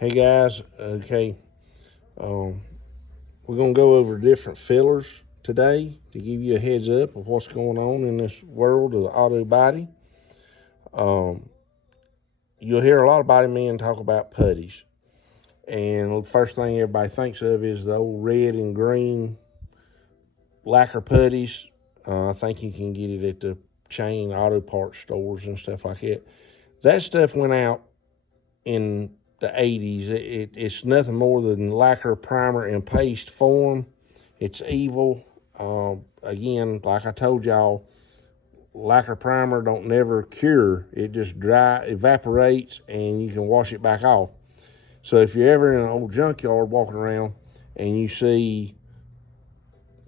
Hey guys, okay, we're going to go over different fillers today to give you a heads up of what's going on in this world of the auto body. You'll hear a lot of body men talk about putties, and the first thing everybody thinks of is the old red and green lacquer putties. I think you can get it at the chain auto parts stores and stuff like that. That stuff went out in the 80s. It's nothing more than lacquer primer and paste form. It's evil. Again, like I told y'all, lacquer primer don't never cure. It just evaporates, and you can wash it back off. So if you're ever in an old junkyard walking around and you see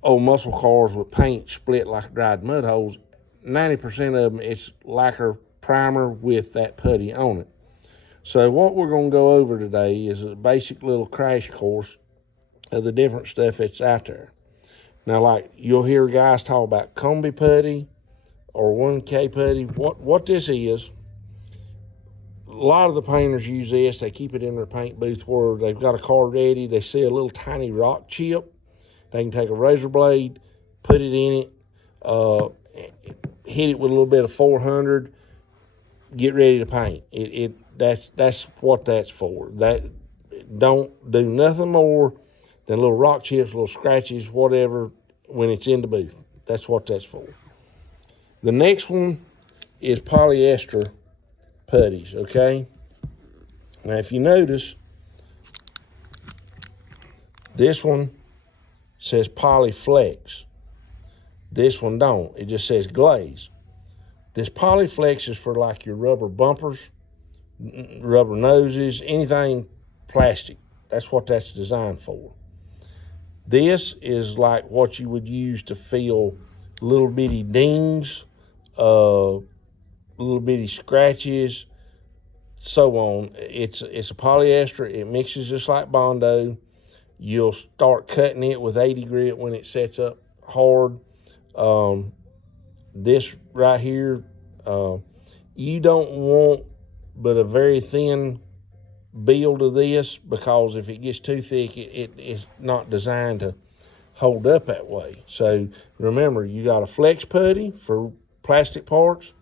old muscle cars with paint split like dried mud holes, 90% of them, it's lacquer primer with that putty on it. So what we're going to go over today is a basic little crash course of the different stuff that's out there. Now, like you'll hear guys talk about combi putty or 1K putty. What this is, a lot of the painters use this. They keep it in their paint booth where they've got a car ready. They see a little tiny rock chip. They can take a razor blade, put it in it, hit it with a little bit of 400, get ready to paint. That's what that's for. That don't do nothing more than little rock chips, little scratches, whatever, when it's in the booth. That's what that's for. The next one is polyester putties, okay? Now, if you notice, this one says Polyflex. This one don't. It just says glaze. This Polyflex is for like your rubber bumpers, rubber noses, anything plastic. That's what that's designed for. This is like what you would use to fill little bitty dings, little bitty scratches, so on. It's a polyester. It mixes just like Bondo. You'll start cutting it with 80 grit when it sets up hard. This right here, you don't want but a very thin build of this, because if it gets too thick, it's not designed to hold up that way. So remember, you got a flex putty for plastic parts.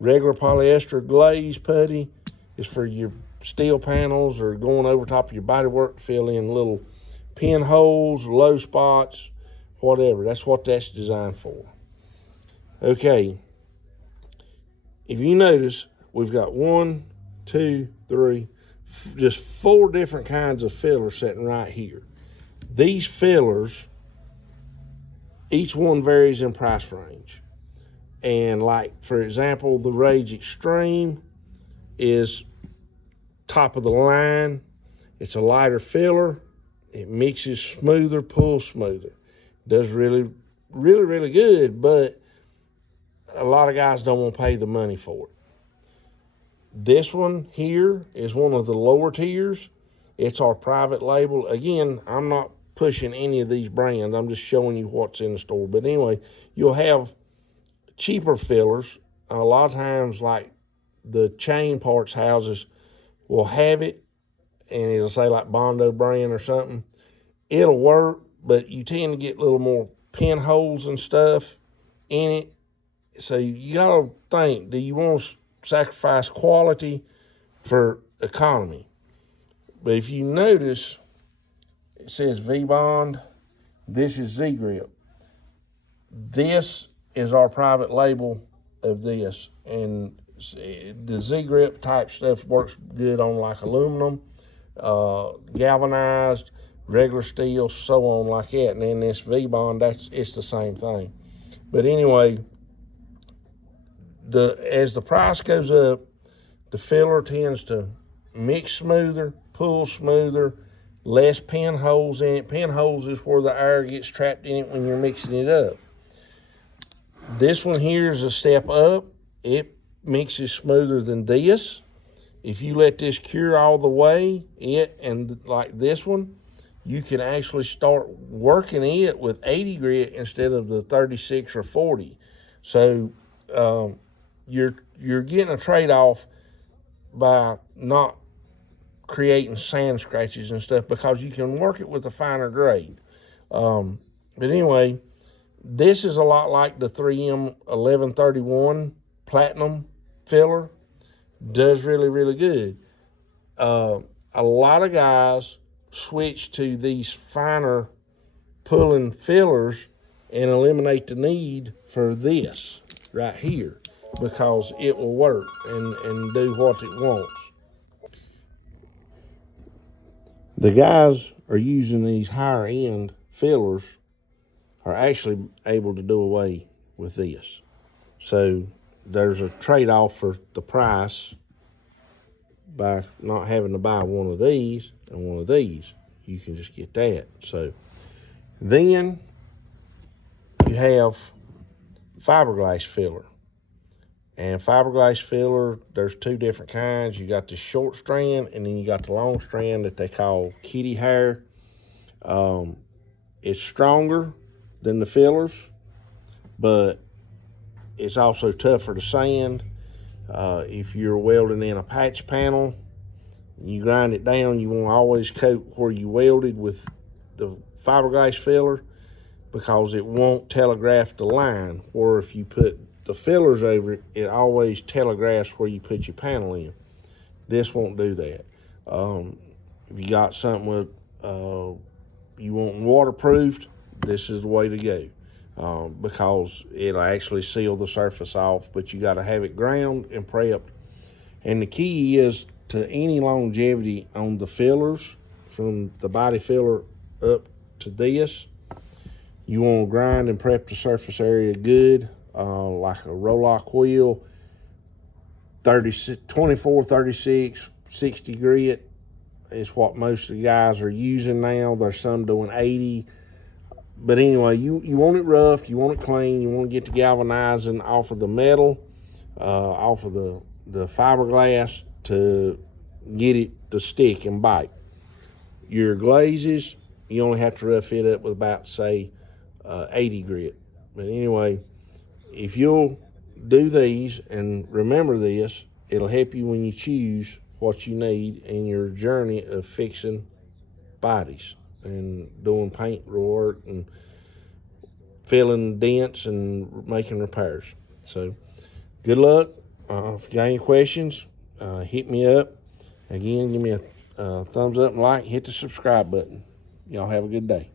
Regular polyester glaze putty is for your steel panels or going over top of your bodywork to fill in little pinholes, low spots, whatever. That's what that's designed for. Okay, if you notice, we've got 1, 2, 3, just 4 different kinds of fillers sitting right here. These fillers, each one varies in price range. And like, for example, the Rage Extreme is top of the line. It's a lighter filler. It mixes smoother, pulls smoother. Does really, really, really good, but a lot of guys don't want to pay the money for it. This one here is one of the lower tiers. It's our private label. Again, I'm not pushing any of these brands. I'm just showing you what's in the store. But anyway, you'll have cheaper fillers. A lot of times, like the chain parts houses will have it, and it'll say like Bondo brand or something. It'll work, but you tend to get little more pinholes and stuff in it. So you gotta think, do you want to sacrifice quality for economy? But if you notice, it says V-Bond. This is Z-Grip. This is our private label of this. And the Z-Grip type stuff works good on like aluminum, galvanized, regular steel, so on like that. And then this V-Bond, it's the same thing. But anyway, as the price goes up, the filler tends to mix smoother, pull smoother, less pinholes in it. Pinholes is where the air gets trapped in it when you're mixing it up. This one here is a step up. It mixes smoother than this. If you let this cure all the way, and like this one, you can actually start working it with 80 grit instead of the 36 or 40. So you're getting a trade-off by not creating sand scratches and stuff, because you can work it with a finer grade. But anyway, this is a lot like the 3M 1131 Platinum filler. Does really, really good. A lot of guys switch to these finer pulling fillers and eliminate the need for this right here, because it will work and do what it wants. The guys are using these higher end fillers are actually able to do away with this. So there's a trade-off for the price by not having to buy one of these and one of these. You can just get that. So then you have fiberglass filler. And fiberglass filler, there's two different kinds. You got the short strand, and then you got the long strand that they call kitty hair. It's stronger than the fillers, but it's also tougher to sand. If you're welding in a patch panel, you grind it down, you want to always coat where you welded with the fiberglass filler, because it won't telegraph the line. Or if you put the fillers over it, it always telegraphs where you put your panel in. This won't do that. If you got something with you want waterproofed, this is the way to go, because it'll actually seal the surface off. But you got to have it ground and prepped. And the key is to any longevity on the fillers, from the body filler up to this, you want to grind and prep the surface area good, like a roll-lock wheel, 24, 36, 60 grit is what most of the guys are using now. There's some doing 80. But anyway, you want it rough, you want it clean, you want to get the galvanizing off of the metal, off of the fiberglass, to get it to stick and bite. Your glazes, you only have to rough it up with about, say, 80 grit. But anyway, if you'll do these and remember this, it'll help you when you choose what you need in your journey of fixing bodies and doing paint work and filling dents and making repairs. So good luck. If you got any questions, hit me up. Again, give me a thumbs up and like, hit the subscribe button. Y'all have a good day.